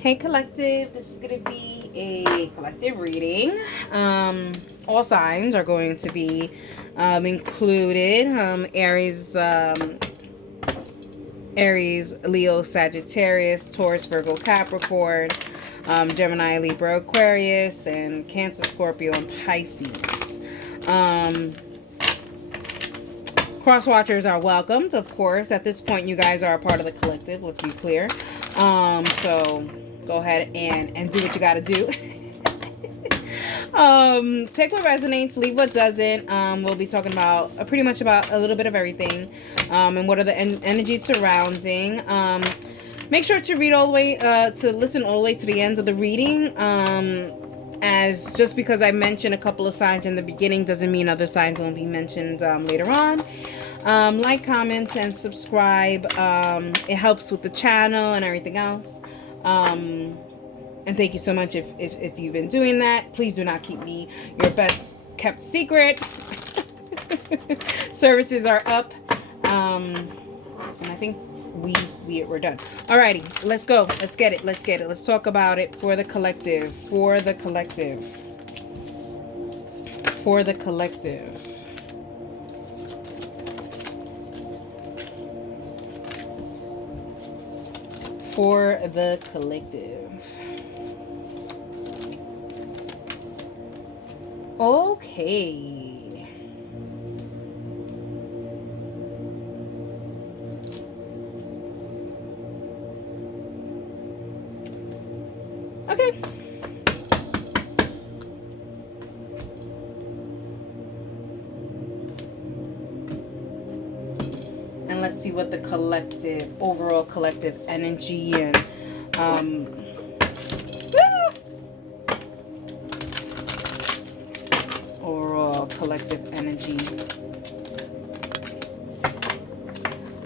Hey collective, this is going to be a collective reading. All signs are going to be included. Aries, Leo, Sagittarius, Taurus, Virgo, Capricorn, Gemini, Libra, Aquarius, and Cancer, Scorpio, and Pisces. Cross watchers are welcomed, of course. At this point, you guys are a part of the collective. Let's be clear. So go ahead and do what you got to do. Take what resonates, leave what doesn't. We'll be talking about pretty much about a little bit of everything, and what are the energies surrounding. Make sure to read all the way, to listen all the way to the end of the reading. As just because I mentioned a couple of signs in the beginning doesn't mean other signs won't be mentioned later on. Like, comment, and subscribe. It helps with the channel and everything else. And thank you so much if you've been doing that. Please do not keep me your best kept secret. Services are up. And I think we're done. Alrighty, let's go. Let's get it. Let's talk about it for the collective. For the collective. For the collective. For the collective. Okay. Okay. And let's see what the collective, overall collective energy and overall collective energy.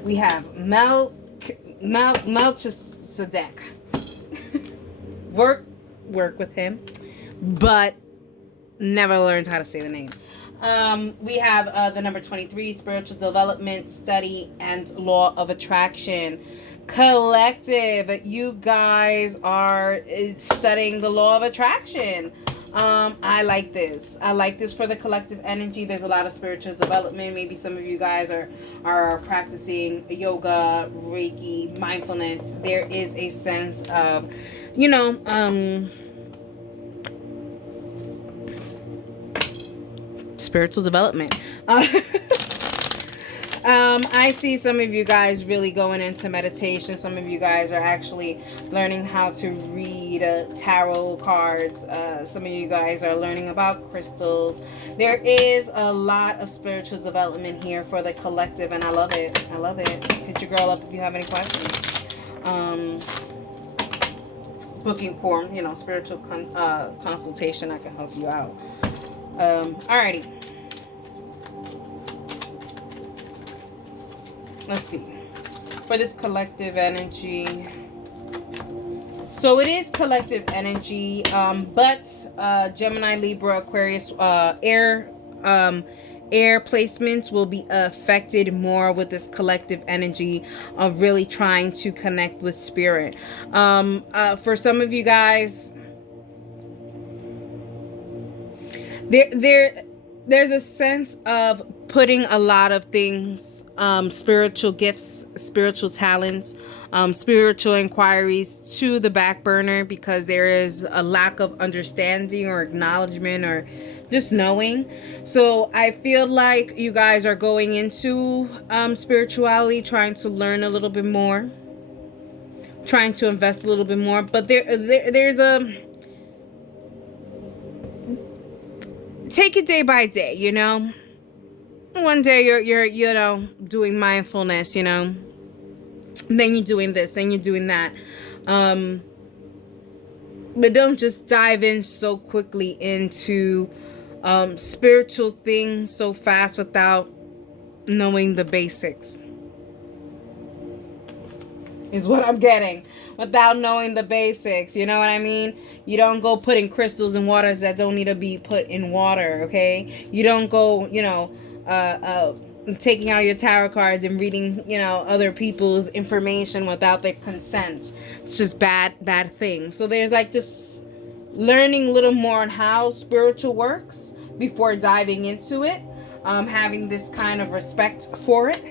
We have Melchizedek. Work with him, but never learns how to say the name. We have the number 23, spiritual development, study, and law of attraction. Collective, you guys are studying the law of attraction. I like this. I like this for the collective energy. There's a lot of spiritual development. Maybe some of you guys are practicing yoga, Reiki, mindfulness. There is a sense of, spiritual development. I see some of you guys really going into meditation. Some of you guys are actually learning how to read tarot cards. Some of you guys are learning about crystals. There is a lot of spiritual development here for the collective, and I love it. I love it. Hit your girl up if you have any questions. Booking for, spiritual consultation. I can help you out. Alrighty. Let's see. For this collective energy. So it is collective energy, but Gemini, Libra, Aquarius, air placements will be affected more with this collective energy of really trying to connect with spirit. For some of you guys, there's a sense of putting a lot of things, spiritual gifts, spiritual talents, spiritual inquiries to the back burner because there is a lack of understanding or acknowledgement or just knowing. So I feel like you guys are going into spirituality, trying to learn a little bit more, trying to invest a little bit more, but there's a take it day by day, one day you're doing mindfulness, then you're doing this, then you're doing that, but don't just dive in so quickly into spiritual things so fast without knowing the basics, is what I'm getting. Without knowing the basics, you know what I mean? You don't go putting crystals in waters that don't need to be put in water, okay? You don't go, taking out your tarot cards and reading, other people's information without their consent. It's just bad thing. So there's like this learning a little more on how spiritual works before diving into it. Having this kind of respect for it.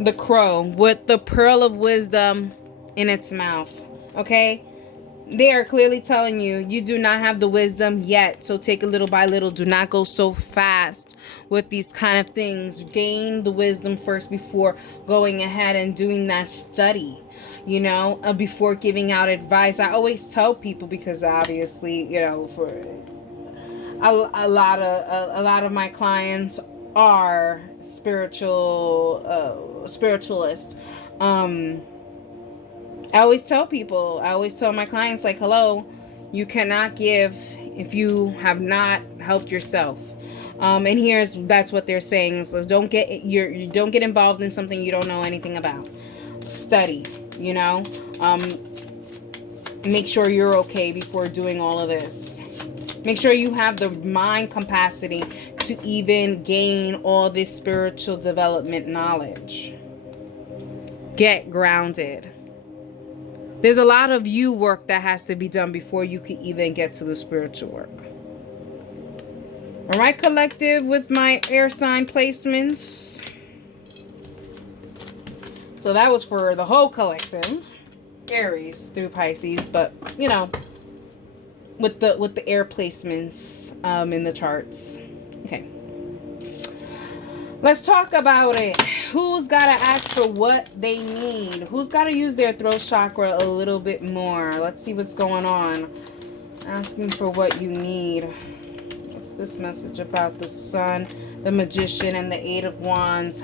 The crow with the pearl of wisdom in its mouth. Okay? They are clearly telling you, you do not have the wisdom yet. So take it little by little. Do not go so fast with these kind of things. Gain the wisdom first before going ahead and doing that study. Before giving out advice. I always tell people, because obviously, for a lot of my clients are spiritualists. I always tell my clients, like, hello, you cannot give if you have not helped yourself. And that's what they're saying. So don't get involved in something you don't know anything about. Study, make sure you're okay before doing all of this. Make sure you have the mind capacity to even gain all this spiritual development knowledge. Get grounded. There's a lot of you work that has to be done before you can even get to the spiritual work. All right, collective, with my air sign placements. So that was for the whole collective, Aries through Pisces, but with the air placements in the charts. Okay. Let's talk about it. Who's got to ask for what they need? Who's got to use their throat chakra a little bit more? Let's see what's going on. Asking for what you need. What's this message about the Sun, the Magician, and the Eight of Wands?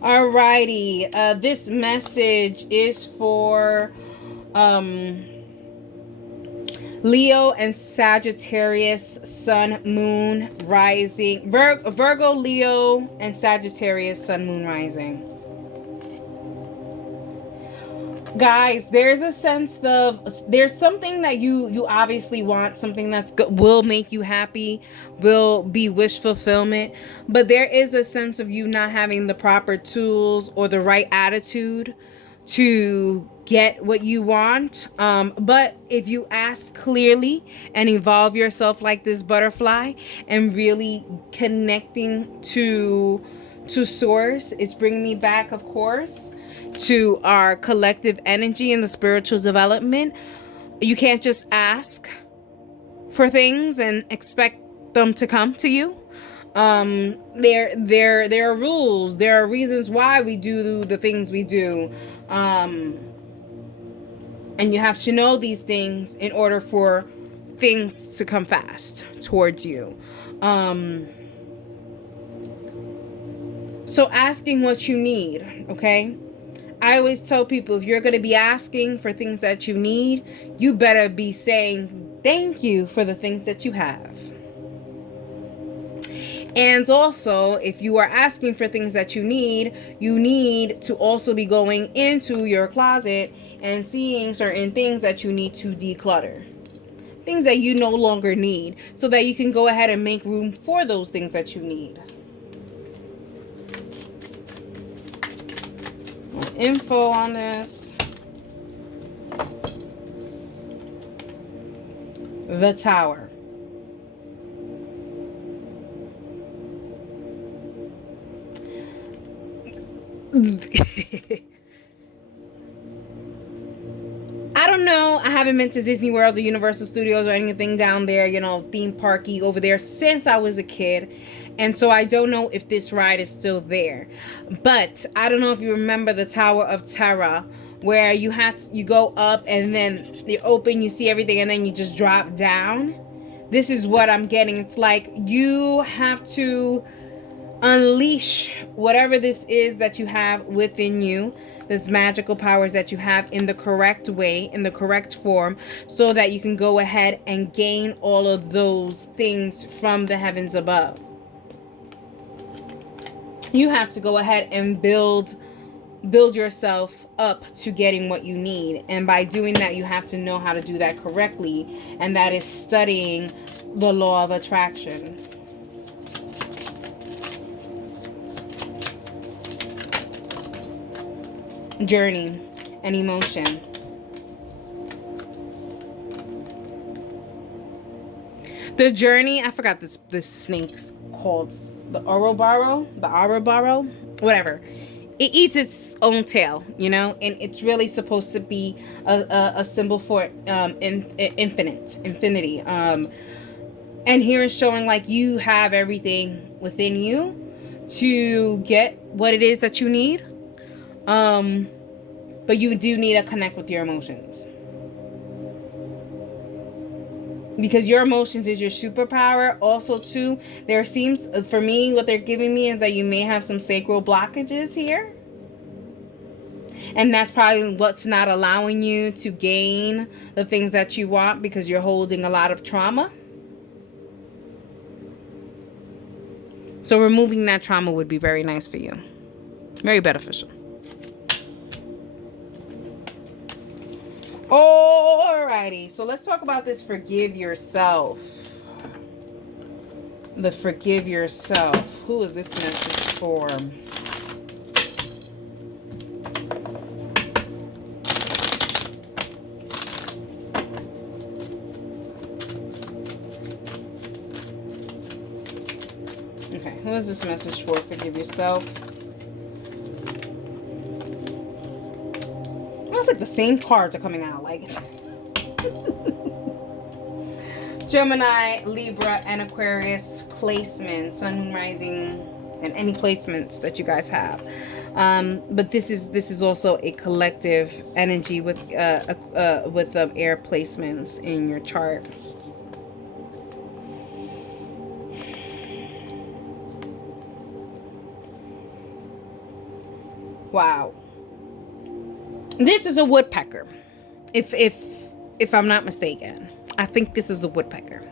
Alrighty. This message is for Leo and Sagittarius, Sun, Moon, Rising. Virgo, Leo, and Sagittarius, Sun, Moon, Rising. Guys, there's a sense of, there's something that you obviously want, something that's will make you happy, will be wish fulfillment, but there is a sense of you not having the proper tools or the right attitude to get what you want. But if you ask clearly and evolve yourself like this butterfly and really connecting to source, it's bringing me back, of course, to our collective energy and the spiritual development. You can't just ask for things and expect them to come to you. There are rules, there are reasons why we do the things we do. And you have to know these things in order for things to come fast towards you. So asking what you need, okay? I always tell people, if you're going to be asking for things that you need, you better be saying thank you for the things that you have. And also, if you are asking for things that you need to also be going into your closet and seeing certain things that you need to declutter. Things that you no longer need, so that you can go ahead and make room for those things that you need. Info on this. The Tower. I don't know. I haven't been to Disney World or Universal Studios or anything down there, theme parky over there since I was a kid. And so I don't know if this ride is still there. But I don't know if you remember the Tower of Terra, where you go up and then you open, you see everything, and then you just drop down. This is what I'm getting. It's like you have to unleash whatever this is that you have within you, this magical powers that you have, in the correct way, in the correct form, so that you can go ahead and gain all of those things from the heavens above. You have to go ahead and build build yourself up to getting what you need. And by doing that, you have to know how to do that correctly. And that is studying the law of attraction. Journey and emotion. The journey, I forgot this snake's called, the Ouroboros, whatever. It eats its own tail, you know, and it's really supposed to be a symbol for infinity. And here is showing like you have everything within you to get what it is that you need. But you do need to connect with your emotions. Because your emotions is your superpower. Also, too, there seems, for me, what they're giving me is that you may have some sacral blockages here. And that's probably what's not allowing you to gain the things that you want, because you're holding a lot of trauma. So removing that trauma would be very nice for you. Very beneficial. Alrighty, so let's talk about this forgive yourself. The forgive yourself. Who is this message for? Okay, who is this message for? Forgive yourself. It's like the same cards are coming out, like Gemini, Libra, and Aquarius placements, Sun, Moon, Rising, and any placements that you guys have. But this is also a collective energy with air placements in your chart. Wow. This is a woodpecker. If I'm not mistaken. I think this is a woodpecker.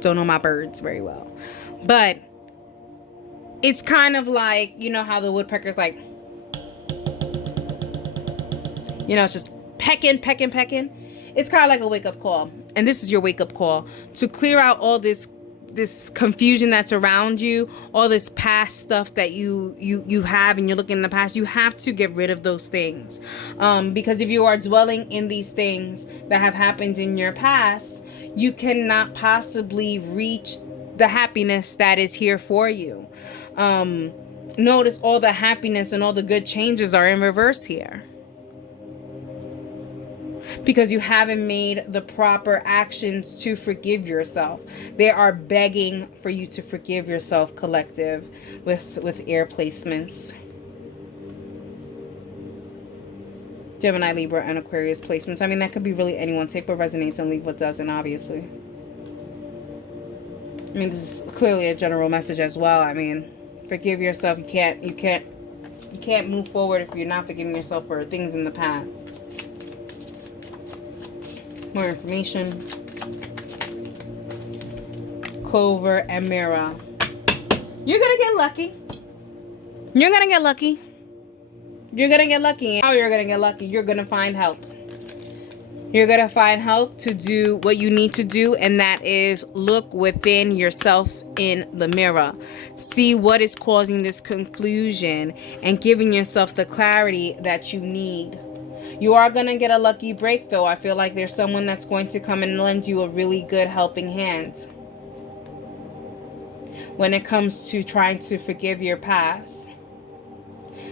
Don't know my birds very well. But it's kind of like, you know how the woodpecker's like, you know, it's just pecking. It's kind of like a wake-up call. And this is your wake-up call to clear out all this confusion that's around you, all this past stuff that you have, and you're looking in the past. You have to get rid of those things, because if you are dwelling in these things that have happened in your past, you cannot possibly reach the happiness that is here for you. Notice all the happiness and all the good changes are in reverse here, because you haven't made the proper actions to forgive yourself. They are begging for you to forgive yourself, collective, with air placements. Gemini, Libra, and Aquarius placements. I mean, that could be really anyone. Take what resonates and leave what doesn't, obviously. I mean, this is clearly a general message as well. I mean, forgive yourself. You can't move forward if you're not forgiving yourself for things in the past. More information. Clover and Mirror. You're gonna get lucky. You're gonna get lucky. You're gonna get lucky. How you're gonna get lucky? You're gonna find help. You're gonna find help to do what you need to do, and that is look within yourself in the mirror. See what is causing this confusion and giving yourself the clarity that you need. You are going to get a lucky break, though. I feel like there's someone that's going to come and lend you a really good helping hand when it comes to trying to forgive your past.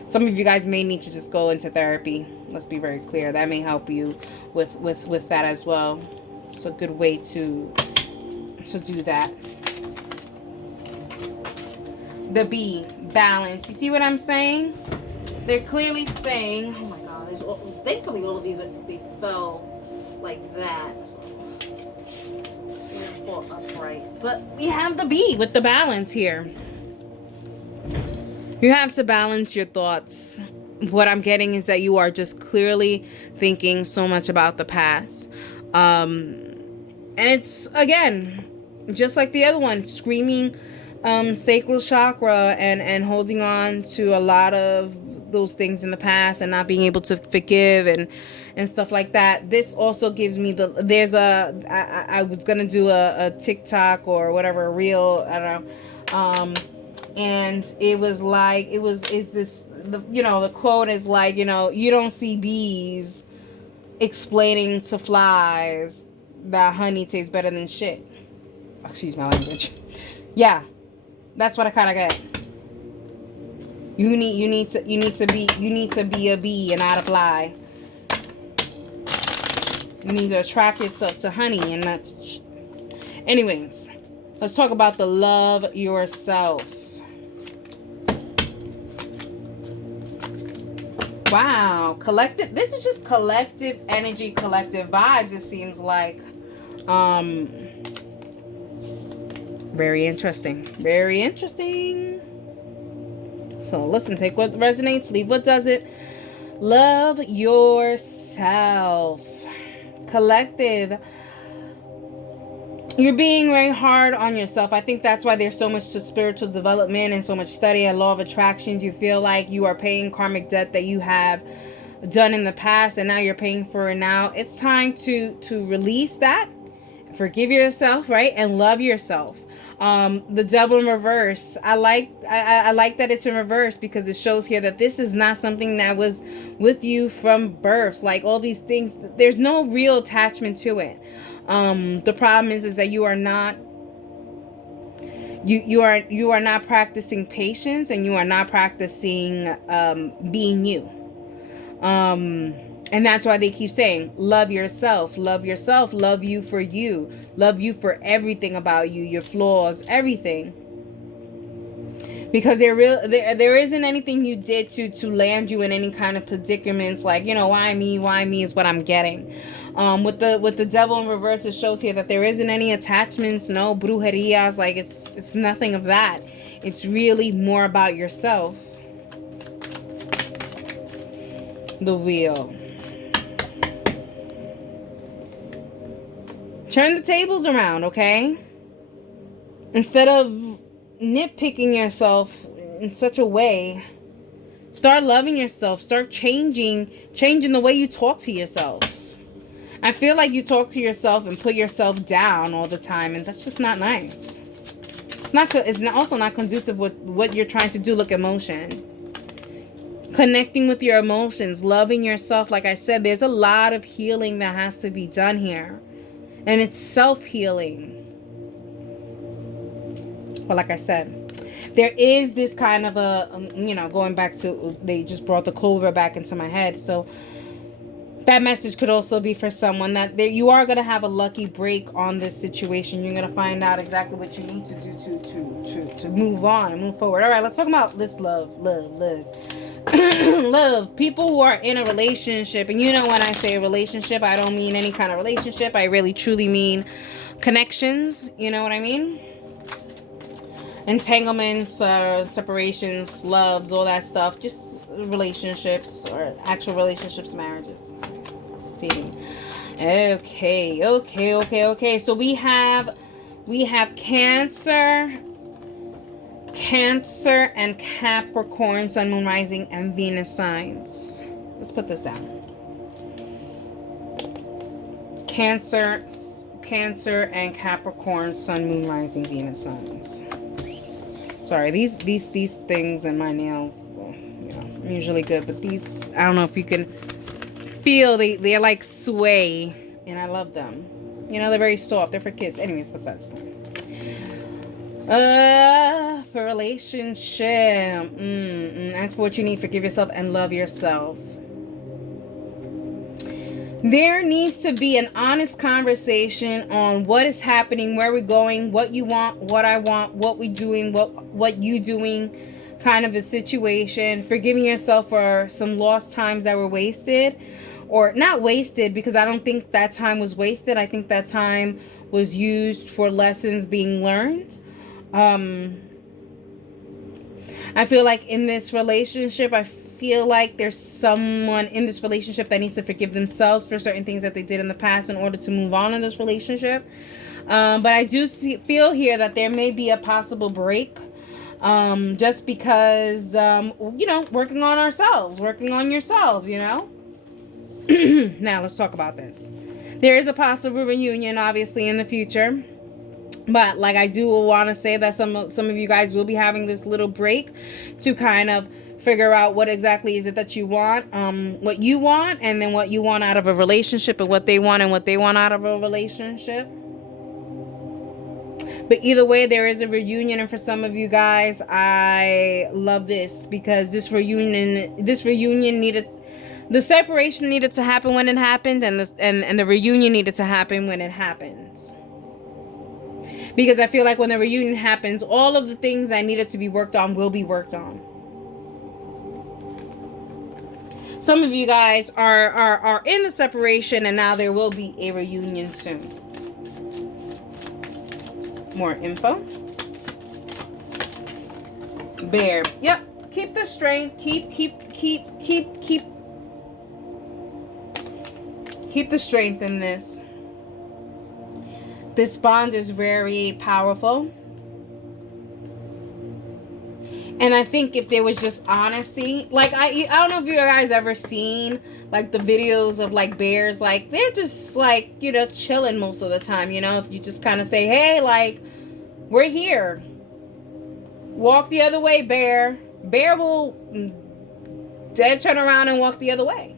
Some of you guys may need to just go into therapy. Let's be very clear. That may help you with that as well. It's a good way to do that. The B, balance. You see what I'm saying? They're clearly saying, oh my God. Thankfully, all of these they fell like that, so they're fall upright. But we have the B with the balance here. You have to balance your thoughts. What I'm getting is that you are just clearly thinking so much about the past, and it's again just like the other one, screaming sacral chakra and holding on to a lot of those things in the past and not being able to forgive and stuff like that. This also gives me I was gonna do a TikTok or whatever, a reel, I don't know, and it was like, the quote is like, you don't see bees explaining to flies that honey tastes better than shit. Excuse my language. Yeah, that's what I kind of get. You need to be a bee and not a fly. You need to attract yourself to honey and not. Anyways, let's talk about the love yourself. Wow, collective. This is just collective energy, collective vibes. It seems like, very interesting. Very interesting. So listen, take what resonates, leave what doesn't. Love yourself. Collective. You're being very hard on yourself. I think that's why there's so much to spiritual development and so much study and law of attractions. You feel like you are paying karmic debt that you have done in the past, and now you're paying for it now. It's time to release that, forgive yourself, right, and love yourself. The devil in reverse. I like that it's in reverse, because it shows here that this is not something that was with you from birth. Like all these things, there's no real attachment to it. The problem is that you are not you are not practicing patience, and you are not practicing being you. And that's why they keep saying, love yourself, love yourself, love you for everything about you, your flaws, everything. Because there isn't anything you did to land you in any kind of predicaments, like, why me is what I'm getting. With the devil in reverse, it shows here that there isn't any attachments, no brujerias, like it's nothing of that. It's really more about yourself. The wheel. Turn the tables around, okay? Instead of nitpicking yourself in such a way, start loving yourself. Start changing the way you talk to yourself. I feel like you talk to yourself and put yourself down all the time, and that's just not nice. It's also not conducive with what you're trying to do. Look, emotion. Connecting with your emotions, loving yourself. Like I said, there's a lot of healing that has to be done here. And it's self-healing. Well, like I said, there is this kind of a, going back to, they just brought the Clover back into my head. So that message could also be for someone that you are going to have a lucky break on this situation. You're going to find out exactly what you need to do to move on and move forward. All right, let's talk about this love. Love. People who are in a relationship, and when I say relationship, I don't mean any kind of relationship. I really truly mean connections. You know what I mean? Entanglements, separations, loves, all that stuff. Just relationships, or actual relationships, marriages, dating. Okay. So we have Cancer and Capricorn, Sun, Moon, Rising, and Venus signs. Let's put this down. Cancer and Capricorn, Sun, Moon, Rising, Venus signs. Sorry, these things and my nails, are usually good, but these, I don't know if you can feel, they're like sway, and I love them. They're very soft. They're for kids. Anyways, besides the point. For relationship, ask for what you need, forgive yourself, and love yourself. There needs to be an honest conversation on what is happening, where we're going, what you want, what I want, what we're doing, what you doing, kind of a situation. Forgiving yourself for some lost times that were wasted, or not wasted, because I don't think that time was wasted. I think that time was used for lessons being learned. I feel like in this relationship, I feel like there's someone in this relationship that needs to forgive themselves for certain things that they did in the past in order to move on in this relationship. But I do feel here that there may be a possible break. Just because, you know, working on ourselves, working on yourselves, you know. Now let's talk about this. There is a possible reunion, obviously, in the future. But like, I do want to say that some of you guys will be having this little break to kind of figure out what exactly is it that you want, what you want, and then what you want out of a relationship, and what they want and what they want out of a relationship. But either way, there is a reunion, and for some of you guys, I love this because this reunion needed, the separation needed to happen when it happened, and the reunion needed to happen when it happens. Because I feel like when the reunion happens, all of the things that needed to be worked on will be worked on. Some of you guys are in the separation, and now there will be a reunion soon. More info. Bear. Yep. Keep the strength. Keep the strength in this. This bond is very powerful. And I think if there was just honesty, like I don't know if you guys ever seen like the videos of like bears, like they're just like, you know, chilling most of the time, you know, if you just kind of say, hey, like, we're here. Walk the other way, bear. Bear will dead turn around and walk the other way.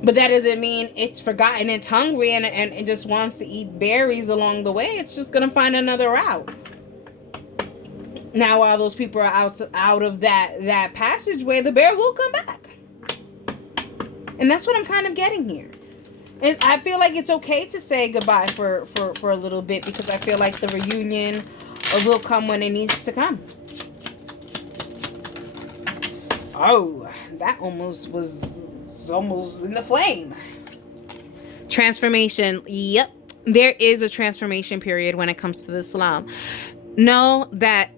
But that doesn't mean it's forgotten. It's hungry and it just wants to eat berries along the way. It's just going to find another route. Now, while those people are out of that passageway, the bear will come back. And that's what I'm kind of getting here. And I feel like it's okay to say goodbye for a little bit, because I feel like the reunion will come when it needs to come. Oh, that almost was in the flame. Transformation. Yep. There is a transformation period when it comes to the Islam. Know that,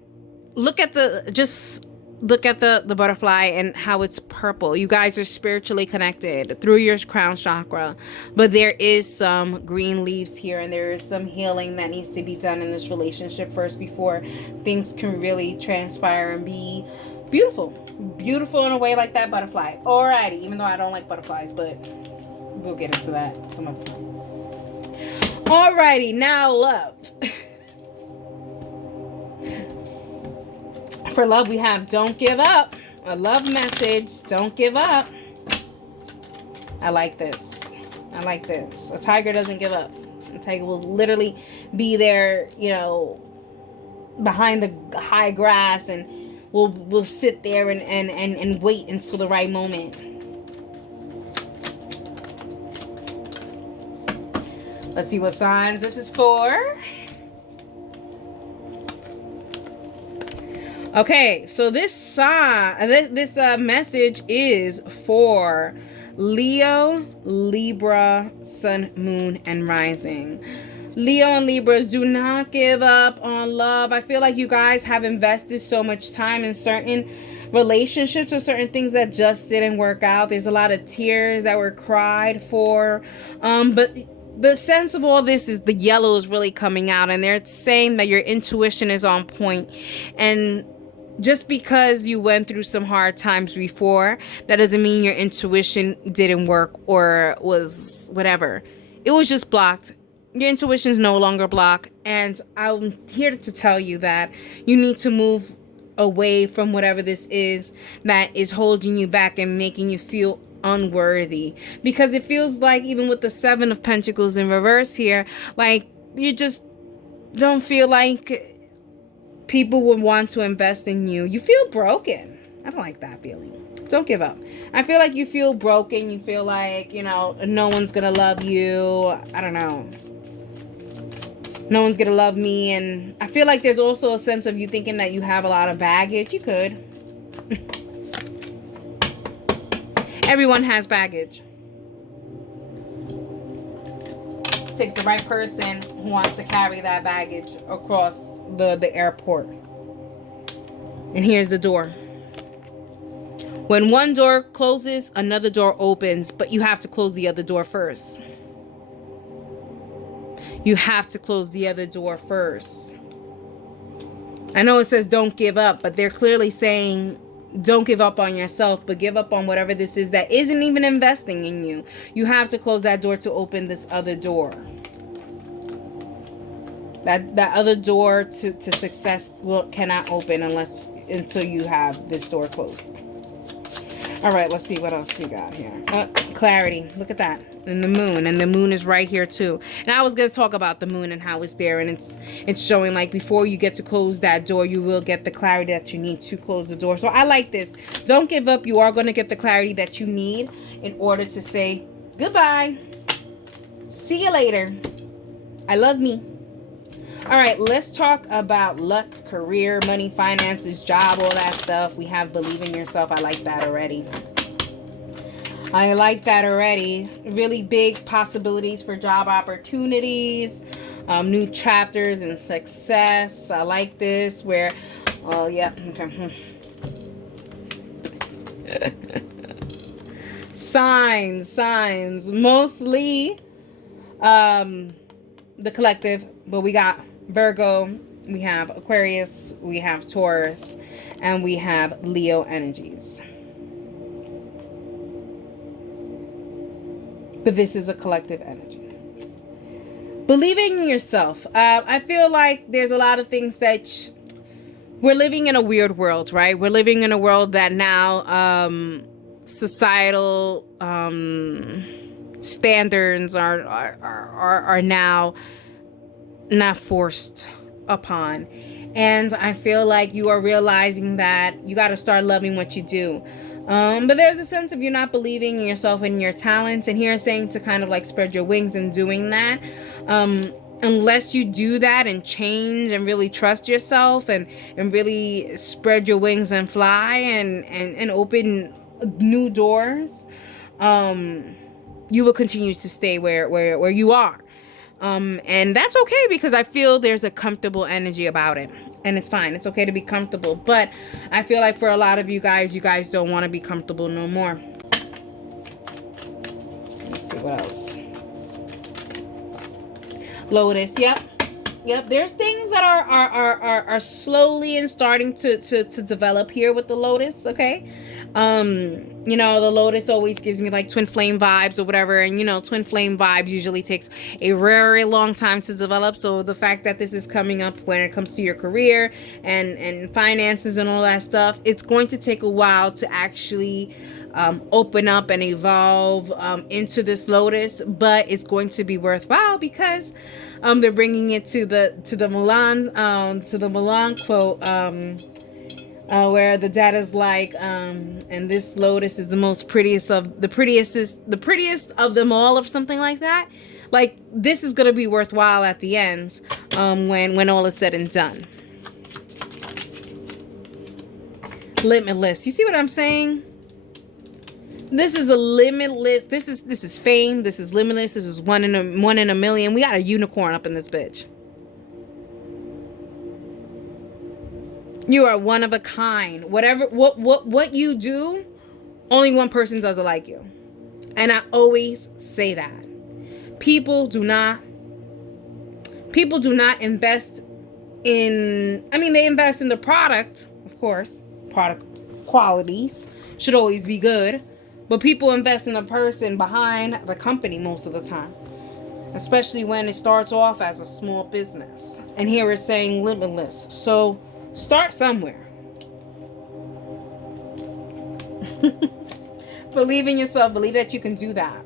look at the butterfly and how it's purple. You guys are spiritually connected through your crown chakra, but there is some green leaves here, and there is some healing that needs to be done in this relationship first before things can really transpire and be beautiful in a way like that butterfly. Alrighty, even though I don't like butterflies, but we'll get into that some other time. Alrighty, now love. For love, we have don't give up. A love message, don't give up. I like this. A tiger doesn't give up. A tiger will literally be there, you know, behind the high grass, and will sit there and wait until the right moment. Let's see what signs this is for. Okay, so this message is for Leo, Libra, Sun, Moon, and Rising. Leo and Libras, do not give up on love. I feel like you guys have invested so much time in certain relationships or certain things that just didn't work out. There's a lot of tears that were cried for. But the sense of all this is the yellow is really coming out, and they're saying that your intuition is on point. And just because you went through some hard times before, that doesn't mean your intuition didn't work or was whatever. It was just blocked. Your intuition is no longer blocked. And I'm here to tell you that you need to move away from whatever this is that is holding you back and making you feel unworthy. Because it feels like, even with the 7 of Pentacles in reverse here, like you just don't feel like people would want to invest in you. You feel broken. I don't like that feeling. Don't give up. I feel like you feel broken. You feel like, you know, no one's gonna love you. I don't know. No one's gonna love me. And I feel like there's also a sense of you thinking that you have a lot of baggage. You could. Everyone has baggage. It takes the right person who wants to carry that baggage across the airport. And here's the door. When one door closes, another door opens, but you have to close the other door first. You have to close the other door first. I know it says don't give up, but they're clearly saying don't give up on yourself, but give up on whatever this is that isn't even investing in you. You have to close that door to open this other door. That other door to success cannot open until you have this door closed. All right, let's see what else we got here. Clarity. Look at that. And the moon is right here too. And I was going to talk about the moon and how it's there, and it's showing like before you get to close that door, you will get the clarity that you need to close the door. So I like this. Don't give up. You are going to get the clarity that you need in order to say goodbye. See you later. I love me. All right, let's talk about luck, career, money, finances, job, all that stuff. We have believe in yourself. I like that already. Really big possibilities for job opportunities, new chapters and success. I like this where, oh yeah, okay. Signs, mostly the collective, but we got Virgo, we have Aquarius, we have Taurus, and we have Leo energies. But this is a collective energy. Believing in yourself. I feel like there's a lot of things that we're living in a weird world, right? We're living in a world that now societal standards are now not forced upon. And I feel like you are realizing that you got to start loving what you do. But there's a sense of you not believing in yourself and your talents. And here saying to kind of like spread your wings in doing that. Unless you do that and change and really trust yourself and really spread your wings and fly and open new doors, you will continue to stay where you are. And that's okay, because I feel there's a comfortable energy about it, and it's fine. It's okay to be comfortable, but I feel like for a lot of you guys don't want to be comfortable no more. Let's see what else. Lotus. Yep. There's things that are slowly and starting to develop here with the Lotus. Okay. You know, the Lotus always gives me like twin flame vibes or whatever, and you know, twin flame vibes usually takes a very long time to develop. So the fact that this is coming up when it comes to your career and finances and all that stuff, it's going to take a while to actually open up and evolve into this Lotus, but it's going to be worthwhile because they're bringing it to the Milan quote, where the dad is like, and this Lotus is the prettiest of them all, or something like that. Like, this is gonna be worthwhile at the end, when all is said and done. Limitless. You see what I'm saying? This is a limitless. This is fame. This is limitless. This is one in a million. We got a unicorn up in this bitch. You are one of a kind. Whatever what you do, only one person does it like you. And I always say that. People do not invest in, I mean, they invest in the product, of course. Product qualities should always be good. But people invest in the person behind the company most of the time. Especially when it starts off as a small business. And here we're saying limitless. So start somewhere. Believe in yourself. Believe that you can do that.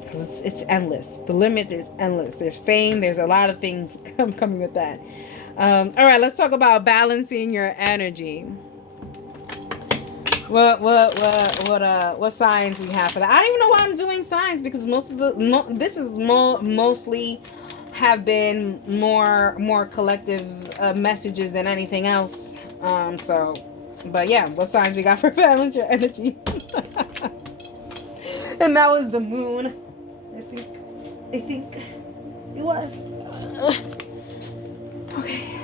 Because it's endless. The limit is endless. There's fame. There's a lot of things coming with that. All right, let's talk about balancing your energy. What signs we have for that? I don't even know why I'm doing signs, because this is mostly have been more collective messages than anything else. But yeah, what signs we got for balance your energy? And that was the moon. I think it was. Okay.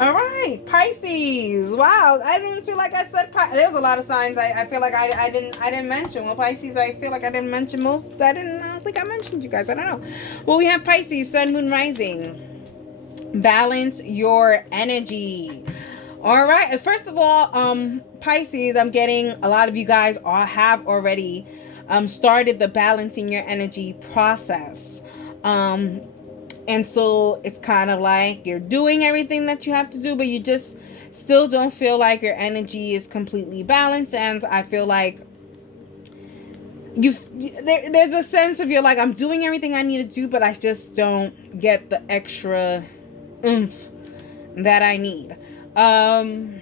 All right, Pisces. Wow, I didn't feel like I said there was a lot of signs I feel like I didn't mention. Well, Pisces, I feel like I didn't mention most. I don't think I mentioned you guys. I don't know. Well, we have Pisces, Sun, Moon, Rising. Balance your energy. All right. First of all, Pisces, I'm getting a lot of you guys have already started the balancing your energy process. And so it's kind of like you're doing everything that you have to do, but you just still don't feel like your energy is completely balanced. And I feel like there's a sense of you're like, I'm doing everything I need to do, but I just don't get the extra oomph that I need. Alrighty,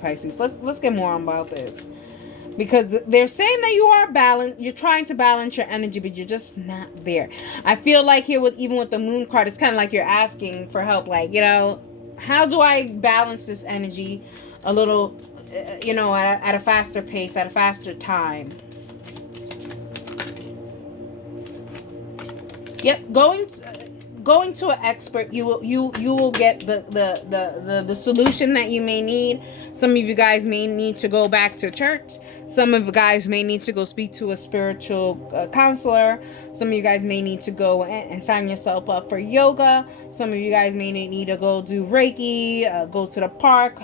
Pisces, let's get more on about this, because they're saying that you are balanced. You're trying to balance your energy, but you're just not there. I feel like here even with the moon card, it's kind of like you're asking for help. Like, how do I balance this energy a little, at a faster pace, at a faster time? Yep, going to an expert, you will get the solution that you may need. Some of you guys may need to go back to church. Some of you guys may need to go speak to a spiritual counselor. Some of you guys may need to go and sign yourself up for yoga. Some of you guys may need to go do Reiki, go to the park,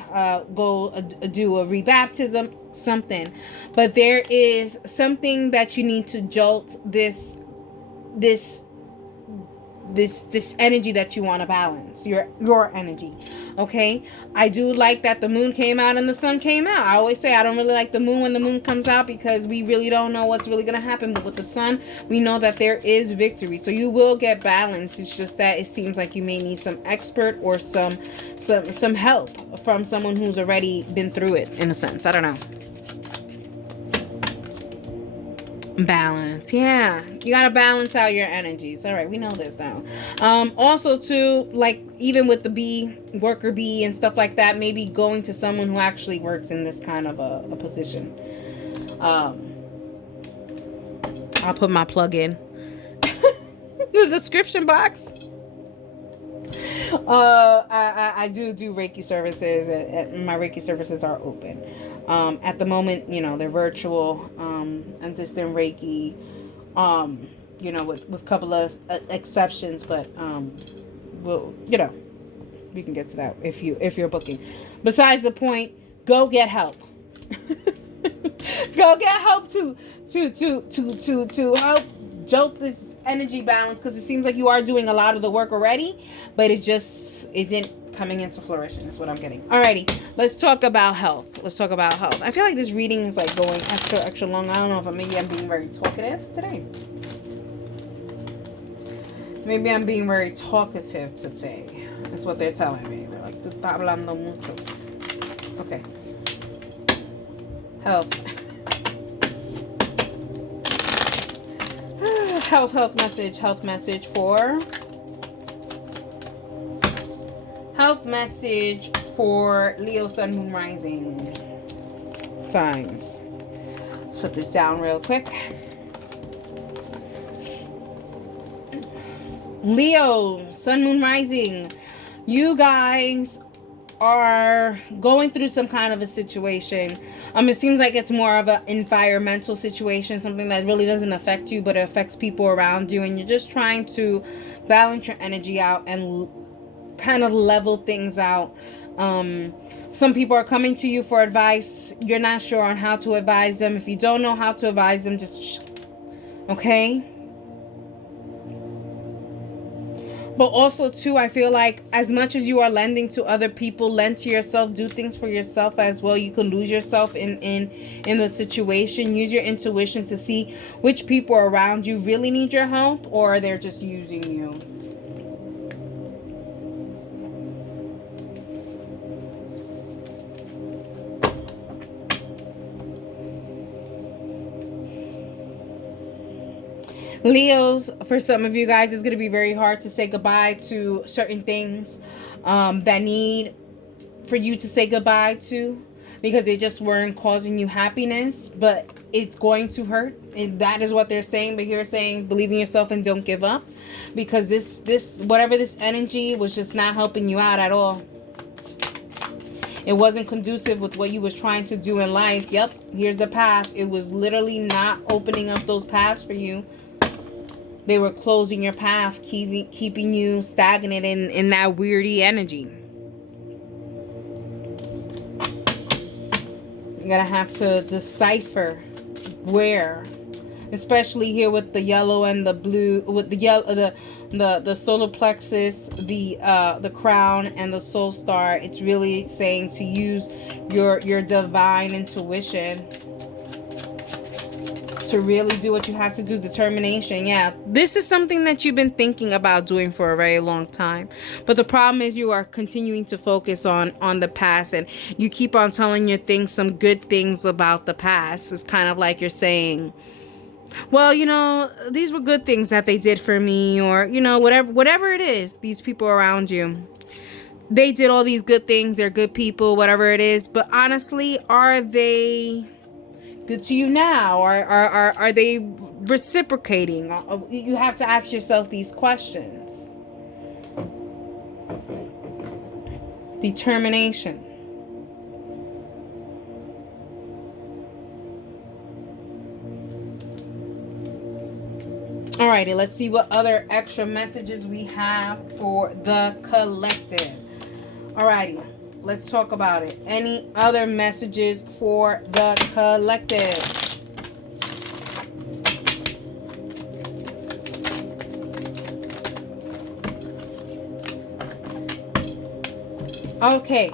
go do a rebaptism, something. But there is something that you need to jolt this energy that you want to balance, your energy. Okay, I do like that the moon came out and the sun came out. I always say I don't really like the moon when the moon comes out, because we really don't know what's really going to happen. But with the sun, we know that there is victory. So you will get balance. It's just that it seems like you may need some expert or some help from someone who's already been through it, in a sense. I don't know. Balance. Yeah, you gotta balance out your energies. All right, we know this now. Also too, like even with the worker bee and stuff like that, maybe going to someone who actually works in this kind of a position. I'll put my plug in the description box. I do Reiki services, and my Reiki services are open. At the moment, they're virtual, and distant Reiki, with a couple of exceptions, but we can get to that if you're booking. Besides the point, go get help. Go get help to help jolt this energy balance, because it seems like you are doing a lot of the work already, but it just isn't coming into fruition, is what I'm getting. Alrighty, let's talk about health. I feel like this reading is like going extra long. I don't know if maybe I'm being very talkative today. That's what they're telling me. They're like, tú estás hablando mucho. Okay. Health. Health message for Leo, Sun, Moon, Rising signs. Let's put this down real quick. Leo, Sun, Moon, Rising, you guys are going through some kind of a situation. It seems like it's more of an environmental situation, something that really doesn't affect you, but it affects people around you, and you're just trying to balance your energy out and kind of level things out. Some people are coming to you for advice. You're not sure on how to advise them. If you don't know how to advise them, just okay. But also too, I feel like as much as you are lending to other people, lend to yourself, do things for yourself as well. You can lose yourself in the situation. Use your intuition to see which people around you really need your help, or they're just using you. Leos, for some of you guys, it's going to be very hard to say goodbye to certain things that need for you to say goodbye to, because they just weren't causing you happiness, but it's going to hurt. And that is what they're saying. But here saying, believe in yourself and don't give up, because this whatever this energy was just not helping you out at all. It wasn't conducive with what you was trying to do in life. Yep, here's the path. It was literally not opening up those paths for you. They were closing your path, keeping you stagnant in that weirdy energy. You're gonna have to decipher where, especially here with the yellow and the blue, with the yellow, the solar plexus, the crown, and the soul star. It's really saying to use your divine intuition to really do what you have to do. Determination. Yeah, this is something that you've been thinking about doing for a very long time, but the problem is you are continuing to focus on the past, and you keep on telling your things some good things about the past. It's kind of like you're saying, well, you know, these were good things that they did for me, or, you know, whatever it is, these people around you, they did all these good things, they're good people, whatever it is. But honestly, are they good to you now? Or are they reciprocating? You have to ask yourself these questions. Determination. Alrighty, let's see what other extra messages we have for the collective. Alrighty, let's talk about it. Any other messages for the collective? Okay,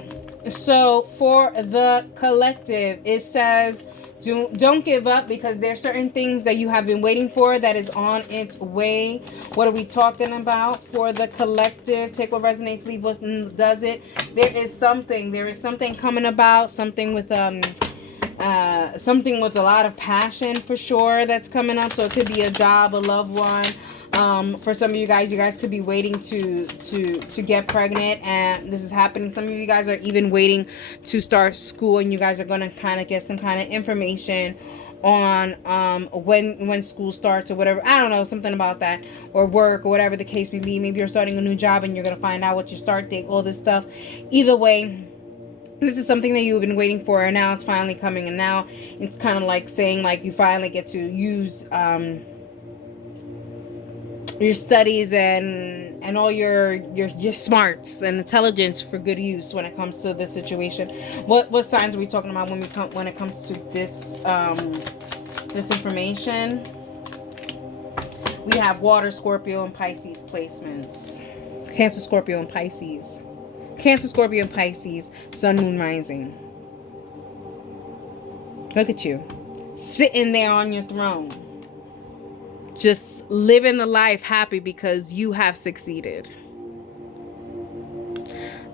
so for the collective, it says, don't give up, because there's certain things that you have been waiting for that is on its way. What are we talking about for the collective? Take what resonates, leave what doesn't. There is something coming about, something with a lot of passion for sure that's coming up. So it could be a job, a loved one. For some of you guys could be waiting to get pregnant, and this is happening. Some of you guys are even waiting to start school, and you guys are going to kind of get some kind of information on when school starts or whatever. I don't know, something about that, or work, or whatever the case may be. Maybe you're starting a new job and you're going to find out what your start date, all this stuff. Either way, this is something that you've been waiting for, and now it's finally coming. And now it's kind of like saying, like, you finally get to use your studies and all your smarts and intelligence for good use when it comes to this situation. What signs are we talking about when it comes to this this information? We have water, Scorpio, and Pisces placements. Cancer, Scorpio, and Pisces. Cancer, Scorpio, and Pisces. Sun, Moon, Rising. Look at you, sitting there on your throne, just living the life happy because you have succeeded.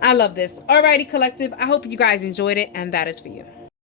I love this. Alrighty, collective. I hope you guys enjoyed it, and that is for you.